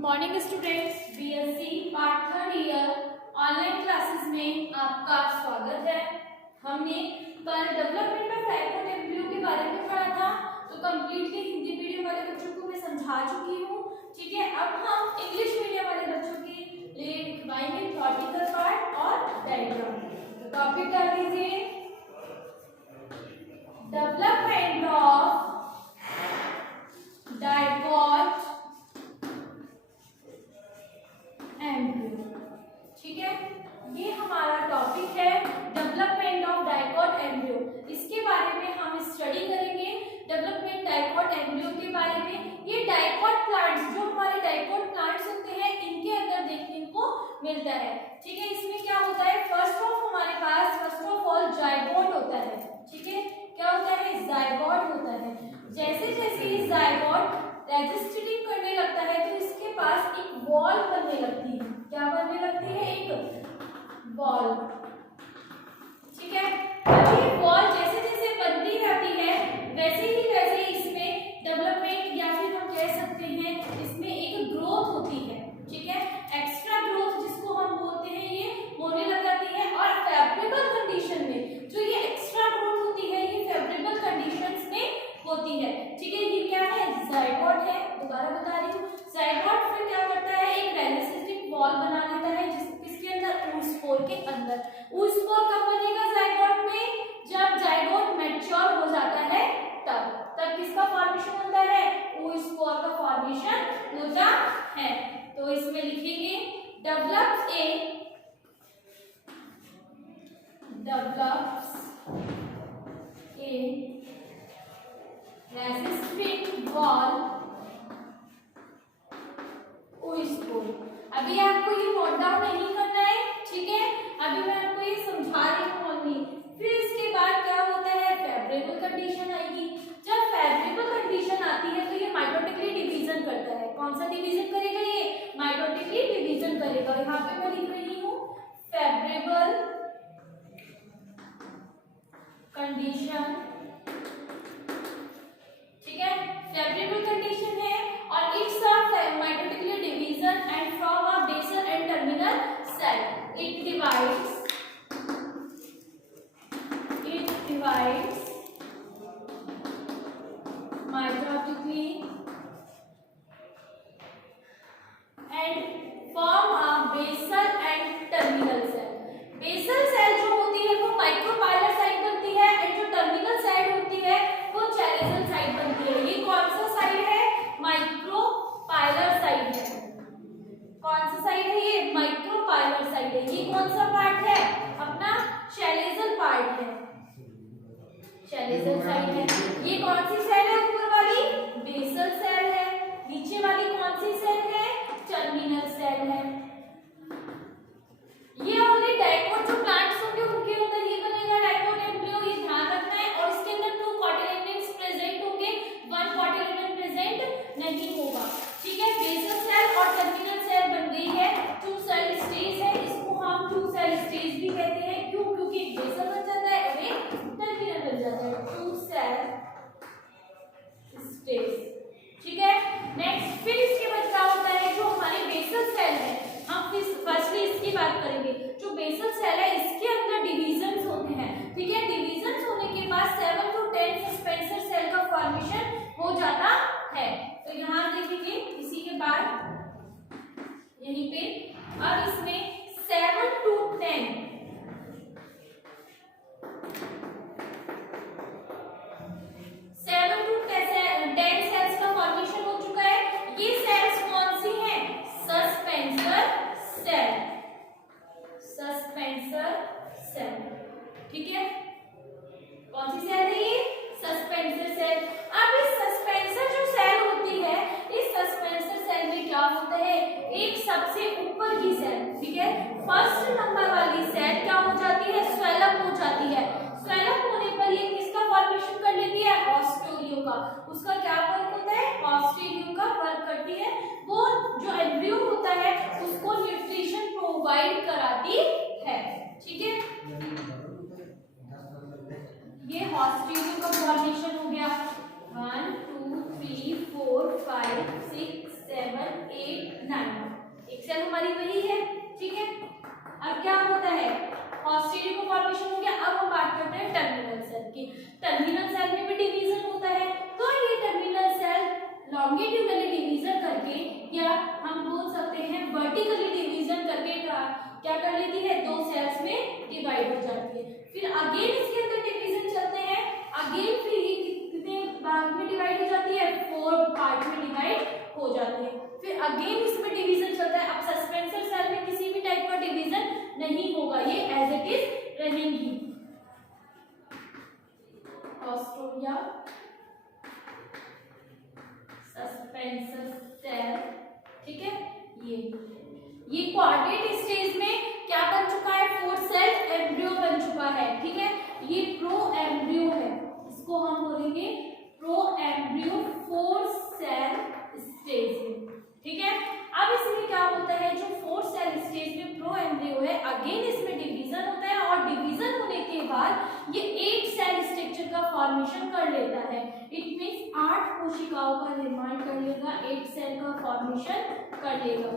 Morning students, BSc part third year online classes में आपका स्वागत है। हमने कल डेवलपमेंट ऑफ टाइपोड एम्ब्रियो के बारे में पढ़ा था, तो कंप्लीटली हिंदी मीडियम वाले बच्चों को मैं समझा चुकी हूँ। ठीक है, अब हम इंग्लिश मीडियम वाले बच्चों के लिए लिखवाएंगे थ्योरेटिकल पार्ट और डायग्राम। तो टॉपिक डाल दीजिए, डेवलपमेंट ऑफ डाइकोट एम्ब्रियो। ठीक है, ये हमारा टॉपिक है डेवलपमेंट ऑफ डाइकोट एम्ब्रियो। इसके बारे में हम स्टडी करेंगे डेवलपमेंट डाइकोट एम्ब्रियो के बारे में। ये डाइकोट प्लांट्स, जो हमारे डाइकोट प्लांट्स होते हैं, इनके अंदर देखने को मिलता है। ठीक है, इसमें क्या होता है, फर्स्ट ऑफ ऑल जाइगोट होता है। ठीक है, क्या होता है, जाइगोट होता है। जैसे जैसे ये जाइगोट रेजिस्टेटिंग करने लगता है तो इसके पास एक वॉल बनने लगती है। क्या बनने लगती है, एक वॉल। ठीक है, अब ये वॉल जैसे जैसे बनती जाती है वैसे ही वैसे इसमें डेवलपमेंट या फिर हम कह सकते हैं इसमें एक ग्रोथ होती है। ठीक है, एक्स्ट्रा ग्रोथ जिसको हम बोलते हैं, ये होने लग जाती है। और फेवरेबल कंडीशन में जो ये एक्स्ट्रा ग्रोथ होती है, ये फेवरेबल कंडीशंस में होती है। ठीक है, ये क्या है, जाइगोट है। दोबारा बता रही हूँ, जाइगोट फिर क्या करता है, एक रेजिस्टेटिव वॉल बना लेता है किसके अंदर, oospore के अंदर। oospore कब बनेगा जाइगोट में, जब जाइगोट मैच्योर हो जाता है तब किसका फॉर्मेशन होता है, oospore का फॉर्मेशन होता है। तो इसमें लिखेंगे डेवलप्स ए रेजिस्टिंग वॉल oospore। अभी आपको ये नोट डाउन नहीं करना है। ठीक है, अभी मैं आपको ये समझा रही हूँ ओनली। फिर इसके बाद क्या होता है, फेवरेबल कंडीशन आएगी। जब फेवरेबल कंडीशन आती है तो ये माइटोटिकली डिवीजन करता है। कौन सा डिवीजन करेगा, ये माइटोटिकली डिवीजन करेगा। यहाँ पे मैं लिख रही हूँ फेवरेबल कंडीशन। ठीक है, फेवरेबल कंडीशन है और it's a mitotically division and from a basal and terminal cell it divides mitotically and form a basal and terminal cell. Basal cell जो होती है वो माइक्रोपाइलर साइड बनती है एंड जो टर्मिनल साइड होती है वो चैलेजल साइड बनती है। ये कौन सा साइड है, माइक्रोपाइलर साइड है। कौन सा साइड है, ये माइक्रोपाइलर साइड है। ये कौन सा पार्ट है, अपना चैलेजल पार्ट है, चैलेजल साइड है। ये कौन सी सेल है, ऊपर वाली बेसल सेल है, नीचे वाली कौन सी सेल है, टर्मिनल सेल है। ये ओनली डाइकोट जो प्लांट्स होंगे उनके अंदर ये बनेगा डाइकोट एम्ब्रियो, ये ध्यान रखना है। और इसके अंदर 2 कोटिलेडन्स प्रेजेंट होंगे, 1 कोटिलेडन प्रेजेंट नहीं होगा। ठीक है, बेसल सेल और टर्मिनल सेल बन गई है, 2 सेल स्टेज है। इसको हम 2 सेल स्टेज भी कहते हैं। क्यों, क्योंकि एक बेसल बन जाता है और एक टर्मिनल बन जाता है, 2 सेल स्टेज। ठीक है, नेक्स्ट फिर इसके बाद क्या होता है, जो हमारे बेसल सेल है, हम फर्स्टली इसकी बात करेंगे। जो बेसल सेल है इसके अंदर डिवीजन्स होते हैं। ठीक है, डिवीजन्स होने के बाद 7 to 10 सस्पेंसर सेल का फॉर्मेशन हो जाता है। तो यहाँ देखेंगे इसी के बाद यहीं पे, अब इसमें 7 to 10 सेल्स का फॉर्मेशन हो चुका है। ये सेल्स कौन सी हैं, सस्पेंसर सेल, सस्पेंसर सेल। ठीक है, कौन सी सेल है, ये सस्पेंसर सेल। अब इस सस्पेंसर जो सेल होती है, इस सस्पेंसर सेल में क्या होता है, एक सबसे ऊपर की सेल। ठीक है, फर्स्ट नंबर वाली सेल क्या हो जाती है, स्वेलअप हो जाती है। स्वेलअप होने पर ये किसका फॉर्मेशन कर लेती है, ऑस्ट्रोलियो का। उसका क्या वर्क होता है, ऑस्ट्रोलियो का वर्क करती है। वो जो एम्ब्रियो होता है उसको न्यूट्रिशन प्रोवाइड कराती है। ठीक है, ये ऑस्ट्रोलियो का फॉर्मेशन हो गया। 1 2 3 4 5 6 7 8 9। ठीक है। अब क्या होता है, ऑस्टेरियो फॉर्मेशन हो गया। अब हम बात करते हैं टर्मिनल सेल की। टर्मिनल सेल में भी डिवीजन होता है, तो ये टर्मिनल सेल लॉन्गिट्यूडनली डिवीजन करके या हम बोल सकते हैं वर्टिकली डिवीजन करके क्या कर लेती है, दो सेल्स में डिवाइड हो जाती है। फिर अगेन इसके अंदर डिवीजन चलते हैं, अगेन फिर ये कितने भाग में डिवाइड हो जाती है, 4 पार्ट में डिवाइड हो जाती है। फिर अगेन इसमें डिवीजन चलता है। अब सस्पेंसर सेल में किसी भी टाइप का डिवीजन नहीं होगा, ये एज इट इज रहेंगी। ऑस्ट्रोया सस्पेंसर सेल, ठीक है। ये क्वाड्रेट स्टेज में क्या बन चुका है, 4 सेल एम्ब्रियो बन चुका है, ठीक है। ये प्रो एम्ब्रियो है, इसको हम बोलेंगे प्रो एम्ब्रियो 4 सेल स्टेज में, ठीक है। अब इसमें क्या होता है, जो 4 सेल स्टेज में प्रो एम्ब्रियो है, अगेन इसमें डिवीजन होता है और डिवीजन होने के बाद ये 8 सेल स्ट्रक्चर का फॉर्मेशन कर लेता है। इट मींस 8 कोशिकाओं का निर्माण कर लेगा, 8 सेल का फॉर्मेशन कर लेगा।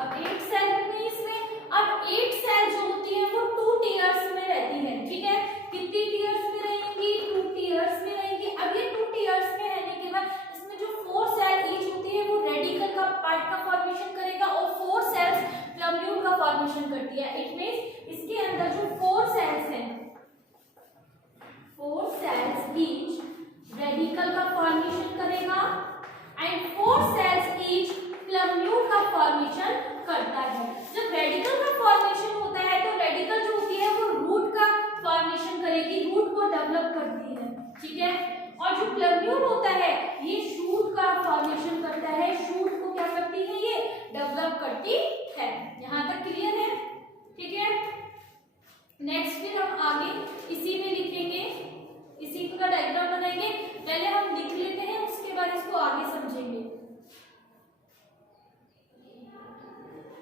अब 8 सेल में इसमें, अब 8 सेल जो होती है वो 2 टीयर्स में रहती है, ठीक है। कितनी टीयर्स में रहेंगी, 2 टीयर्स में रहेंगी। अब ये 2 टीयर्स में रहने के बाद इसमें जो 4 सेल ईच होती है वो रेडिकल का पार्ट का फॉर्मेशन करेगा और 4 सेल्स प्लम्ब्यूल का फॉर्मेशन करती है। इट मींस इसके अंदर जो 4 सेल्स हैं, 4 सेल्स ईच रेडिकल का फॉर्मेशन करेगा एंड 4 सेल्स ईच प्लम्ब्यूल का फॉर्मेशन करता है। जब रेडिकल का फॉर्मेशन होता है तो रेडिकल जो होती है वो रूट का फॉर्मेशन करेगी, रूट को डेवलप करती है, ठीक है। और जो प्लम्ब्यूल होता है ये शूट का फॉर्मेशन करता है, शूट को क्या करती है, ये डेवलप करती है। यहाँ तक क्लियर है, ठीक है। नेक्स्ट फिर हम आगे इसी में लिखेंगे, इसी का डायग्राम बनाएंगे। पहले हम लिख लेते हैं, उसके बाद इसको आगे समझेंगे।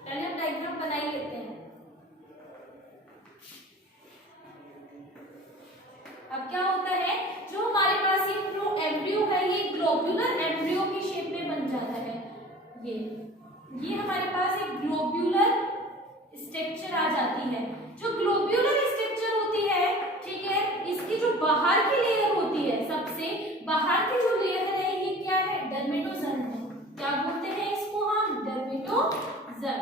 पहले हम डायग्राम बना ही लेते हैं। अब क्या होता है, जो हमारे पास ये प्रो एम्ब्रियो है ये ग्लोब्यूलर एम्ब्रियो की शेप में बन जाता है। ये हमारे पास एक ग्लोब्यूलर स्ट्रक्चर आ जाती है। जो ग्लोब्यूलर स्ट्रक्चर होती है, ठीक है, इसकी जो बाहर की लेयर होती है, सबसे बाहर की जो लेयर है ये क्या है, डर्मेटोजन है। क्या बोलते हैं इसको हम, डर्मेटोजन,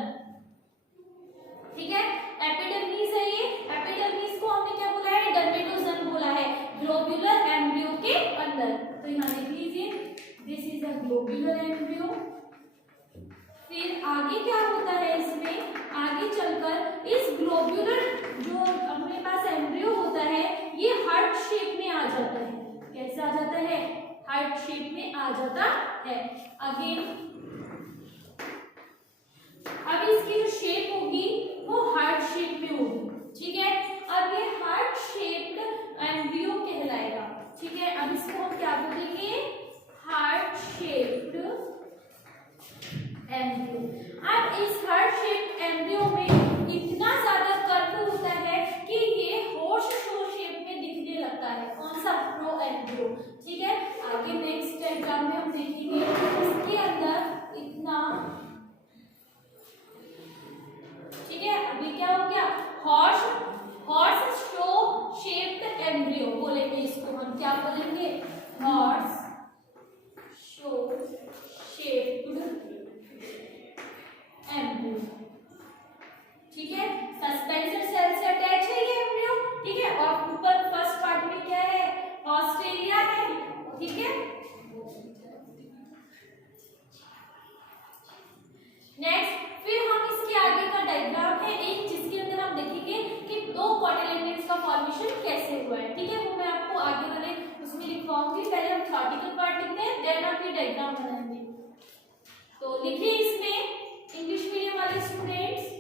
ठीक है। एपिडर्मिस है ये, एपिडर्मिस को हमने क्या बोला है, डर्मेटोजन बोला है, ग्लोब्यूलर एम्ब्रियो के अंदर। तो यहाँ देख लीजिए, this is a globular embryo. फिर आगे क्या होता है, इसमें आगे चलकर इस ग्लोब्यूलर जो अपने पास एम्ब्रियो होता है ये हार्ट शेप में आ जाता है। कैसे आ जाता है, हार्ट शेप में आ जाता है। अगेन अब इसकी जो शेप होगी वो हार्ट शेप में होगी, ठीक है। अब ये हार्ट शेप्ड एम्ब्रियो कहलाएगा, ठीक है। अब इसको हम क्या बोलेंगे, हार्ट शेप्ड एम्ब्रियो। अब इस हार्ट शेप्ड एम्ब्रियो में इतना ज्यादा कर्व होता है कि ये हॉर्स शो शेप में दिखने लगता है। कौन सा, प्रो एम्ब्रियो, ठीक है। आगे नेक्स्ट डायग्राम में हम देखेंगे, इसके अंदर इतना, ठीक है। अभी क्या हो गया, हॉर्स शो शेप्ड एम्ब्रियो बोलेंगे इसको हम, क्या बोलेंगे, हॉर्स शो शेप्ड एम्ब्रियो, ठीक है। सस्पेंसर सेल से अटैच है ये एम्ब्रियो, ठीक है। और ऊपर फर्स्ट पार्ट में क्या है, ऑस्ट्रेलिया है, ठीक है। नेक्स्ट फिर हम इसके आगे का डायग्राम है एक, जिसके अंदर हम देखेंगे कि 2 कोटिलेडन्स का फॉर्मेशन कैसे हुआ है, ठीक है। वो मैं आपको आगे वाले उसमें लिखवाऊंगी। पहले हम थ्योरेटिकल पार्ट लिखते हैं, देन हम ये डायग्राम बनाएंगे। तो लिखिए इसमें, इंग्लिश मीडियम वाले students,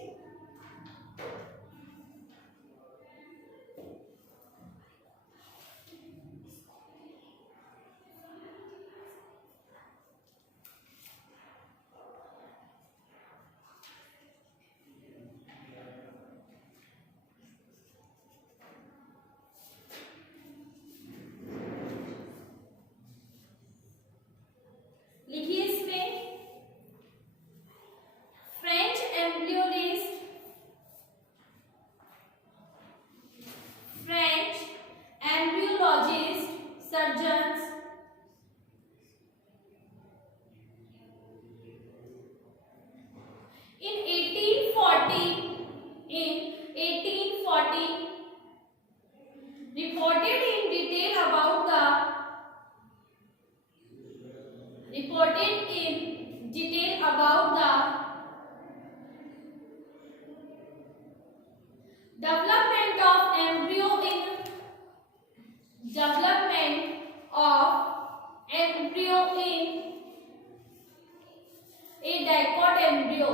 dicot embryo.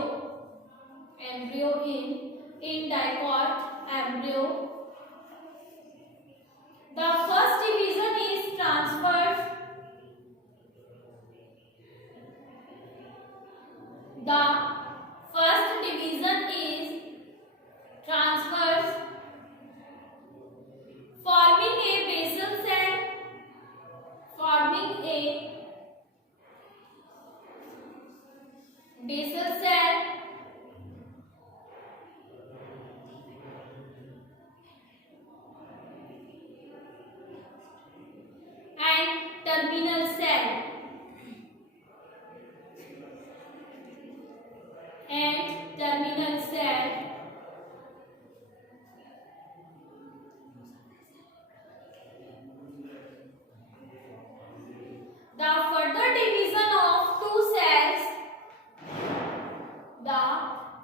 Embryo in dicot embryo. The first division is transverse. The first division is transverse, forming a basal cell. Forming a basal cell and terminal cell. The further division of two cells. The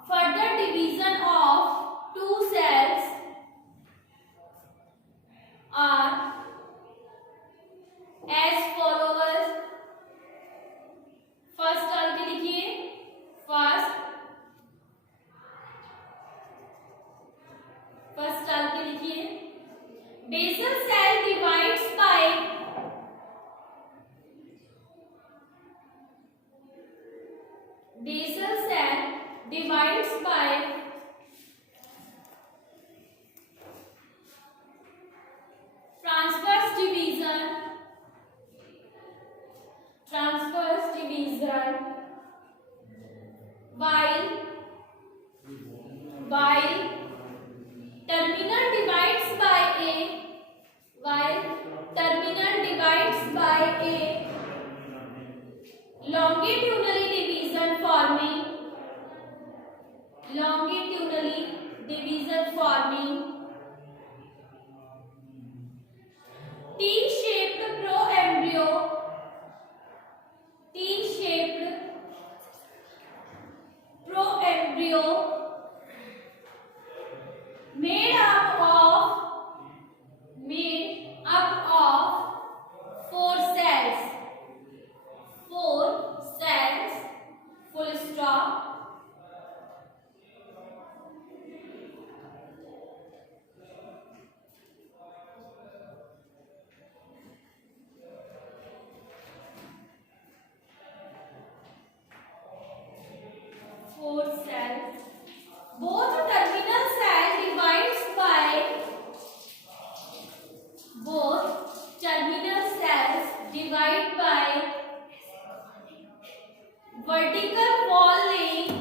further division of two cells are as follows. First डाल के लिखिए. First डाल के लिखिए. Basal cell divides by transverse division. While terminal divides by a longitudinally division forming T-shaped proembryo. Made up of four cells. Full stop. Four cells. Both terminal cell divides by vertical wall laying.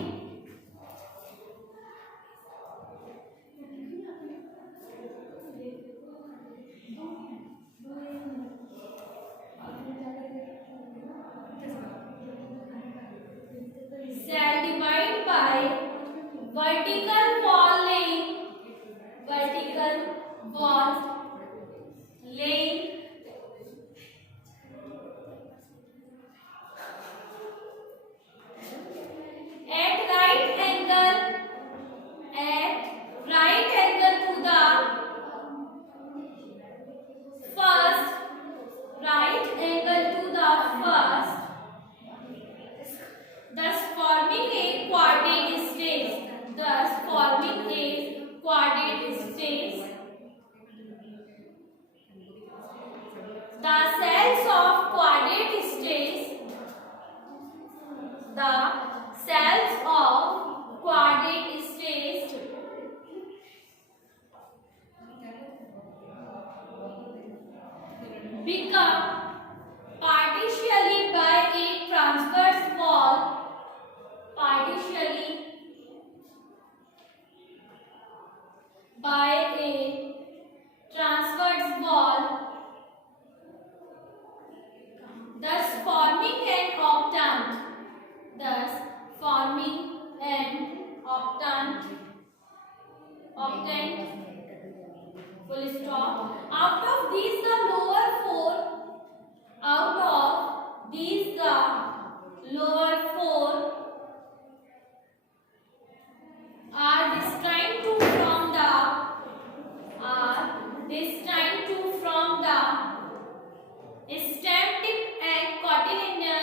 Cell divided by vertical wall laying. At right angle to the first, thus forming a quadrate stage. The cells of quadrate stage become partially by a transverse wall. Thus forming an octant. Full stop. Out of these the lower four are destined to from the stem tip and cotyledonous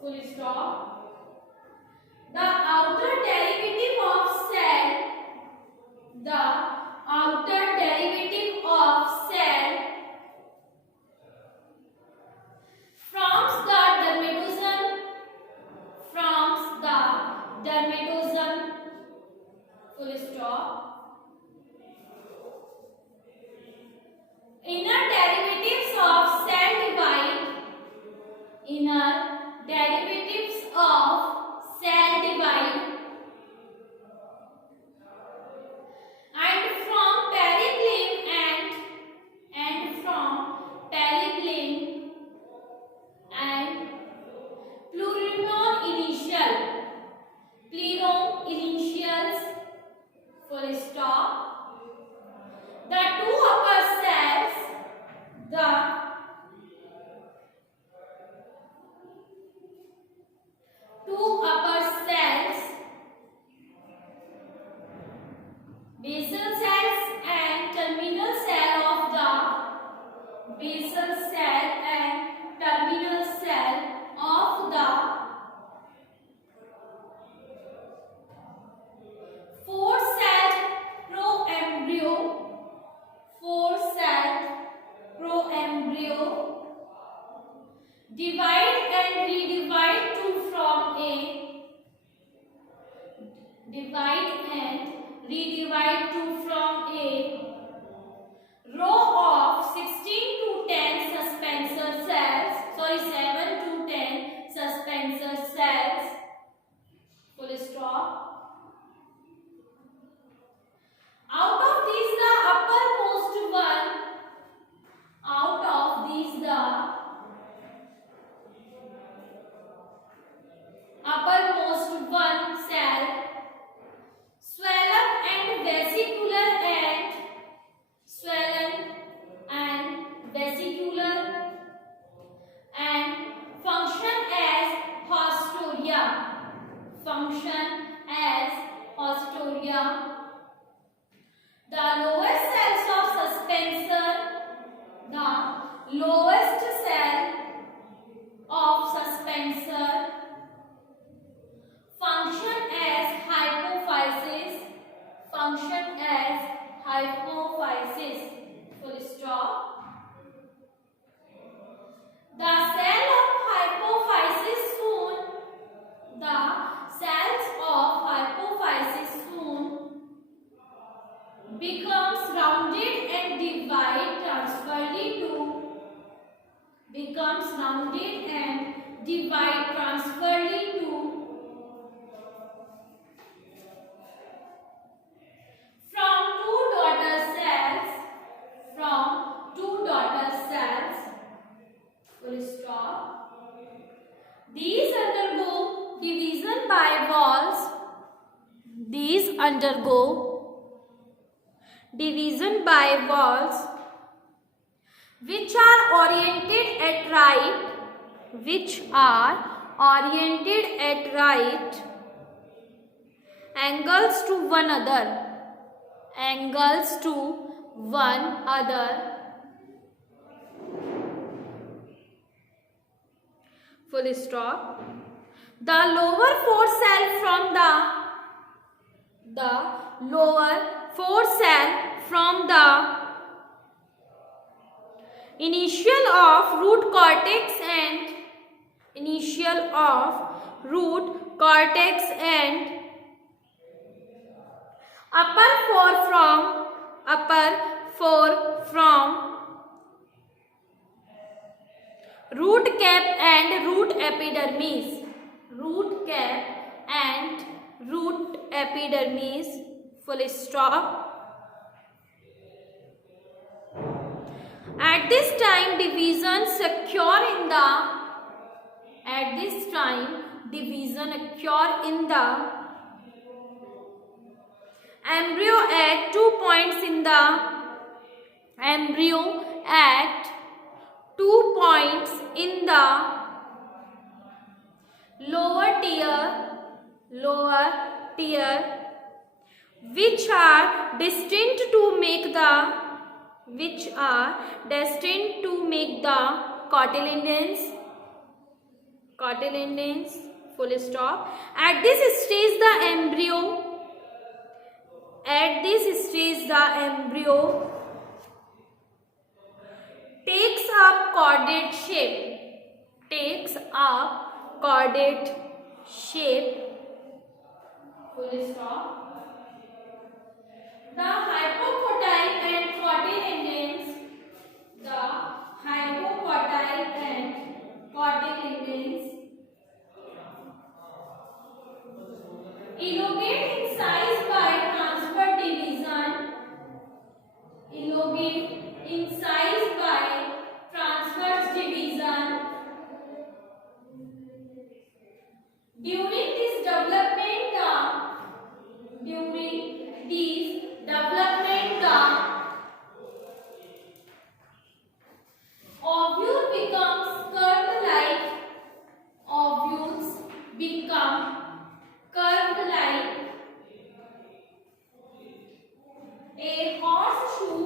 full stop. The outer derivative of cell, the outer derivative of cell forms the dermatosome, full stop. Inner derivatives of cell divide, inner derivatives of cell divide and from periglyph and pleuron initials, full stop. The two upper cells, the two upper cells, basal cells and terminal cell of the basal cell and terminal cell of the four-celled proembryo divide and redivide from a row of 16 to 10 suspensor cells, 7 to 10 suspensor cells, full stop. Out of these the uppermost one cell swell up and vesicular and function as haustoria. The lowest cells of suspensor, function as hypophysis, full stop. The cells of hypophysis soon becomes rounded and divide transferably to from two daughter cells, full stop. These undergo division by walls, which are oriented at right angles to one another, full stop. The lower four cell from the initial of root cortex and upper four from root cap and root epidermis, full stop. At this time division occur in the embryo at 2 points in the lower tier, which are destined to make the cotyledons cotyledons, full stop. At this stage the embryo takes up chordate shape, full stop. The hypocotyle and cotyledons elongate in size by transverse division. During this development, ovule becomes curved-like. Ovules become curved-like. A horseshoe,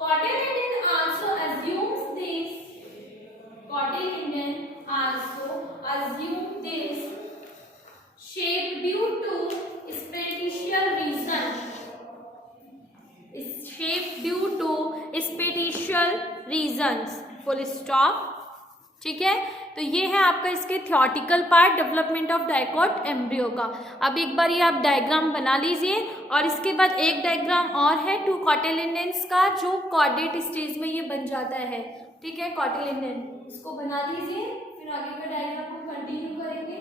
cotyledon also assumes this shape due to spatial reasons. Full stop. ठीक है, तो ये है आपका इसके theoretical part development of dicot embryo का. अब एक बार ये आप डायग्राम बना लीजिए और इसके बाद एक डायग्राम और है टू कॉटिलेडन्स का जो कॉर्डेट स्टेज में ये बन जाता है. ठीक है, कॉटिलेडन इसको बना लीजिए, फिर आगे का डायग्राम हम कंटिन्यू करेंगे.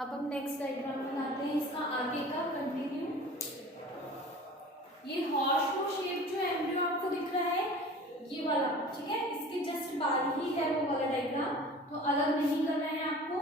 अब हम नेक्स्ट डायग्राम बनाते हैं इसका आगे का कंटिन्यू। ये हॉर्स शेप जो एम्ब्रियो आपको दिख रहा है ये वाला, ठीक है, इसके जस्ट बाद ही है वो वाला डायग्राम, तो अलग नहीं करना है आपको।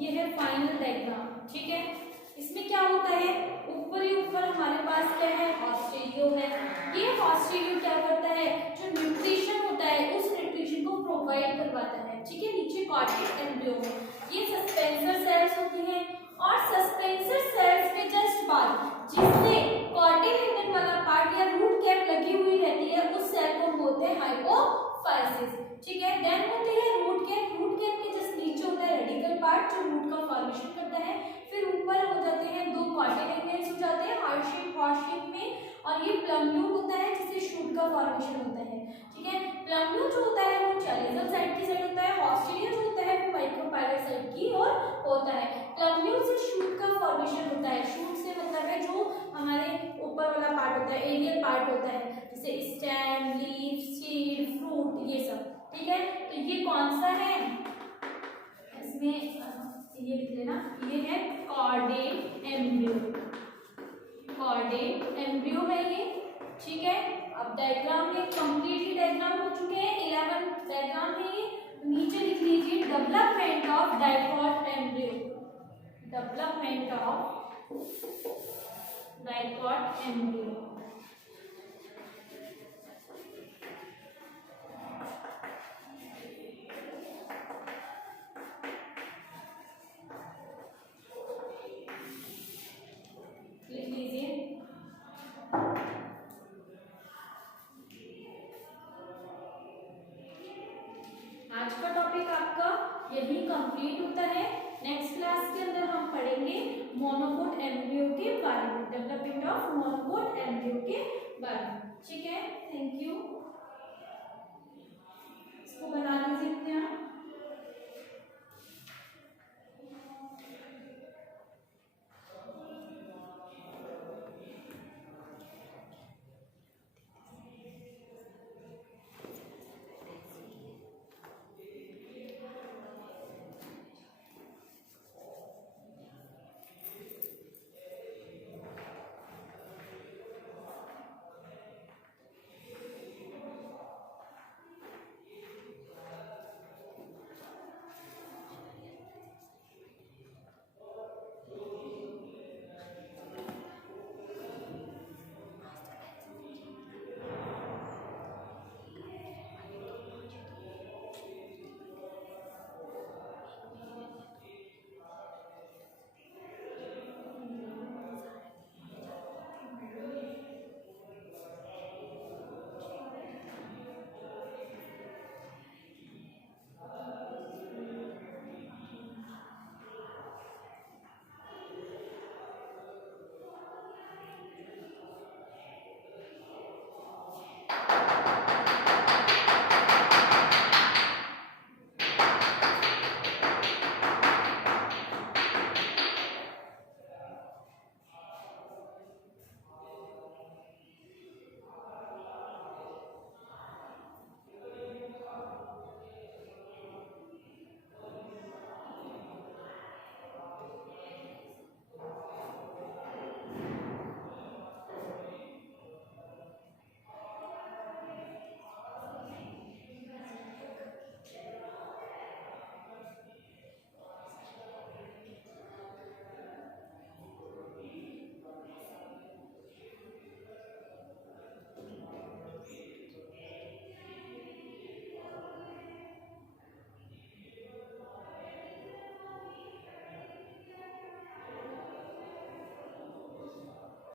ये है फाइनल डायग्राम, ठीक है। इसमें क्या होता है, ऊपर ही ऊपर हमारे पास क्या है, ऑस्ट्रेलियो है। ये ऑस्ट्रेलियो क्या करता है, जो न्यूट्रिशन होता है उस न्यूट्रिशन को प्रोवाइड करवाता है, ठीक है। नीचे कॉर्टेक्स एम्ब्रियो में ये सस्पेंसर सेल्स होती हैं और सस्पेंसर सेल्स के जस्ट बाद जिससे कॉर्टिलेडन वाला पार्ट या रूट कैप लगी हुई रहती है उस सेल को बोलते हैं हाइपोफाइसिस, ठीक है। देन होती है रूट कैप। रूट कैप के जस्ट नीचे होता है रेडिकल पार्ट जो रूट का फॉर्मेशन करता है। फिर ऊपर हो जाते हैं दो कॉर्टिलेडन्स हो जाते हैं हार्ट शेप में, और ये प्लम्ब्यूल होता है जिससे शूट का फॉर्मेशन होता है, ठीक है। प्लम्ब्यूल जो होता है वो चैलेजल साइड की साइड होता है, ऑस्ट्रेलिया जो होता है वो माइक्रोपाइलर साइड की और होता है। प्लम्ब्यूल से शूट का फॉर्मेशन होता है। शूट से मतलब है जो हमारे ऊपर वाला पार्ट होता है, एरियल पार्ट होता है, जैसे स्टेम, लीफ, सीड, फ्रूट, ये सब, ठीक है। तो ये कौन सा है, इसमें ये लिख लेना, ये है कॉर्डेट एम्ब्रियो। एम्ब्रियो है ये, ठीक है। अब डायग्राम में कंप्लीटली डायग्राम हो चुके हैं, 11 डायग्राम है ये। नीचे लिख लीजिए development of dicot embryo, development of dicot embryo.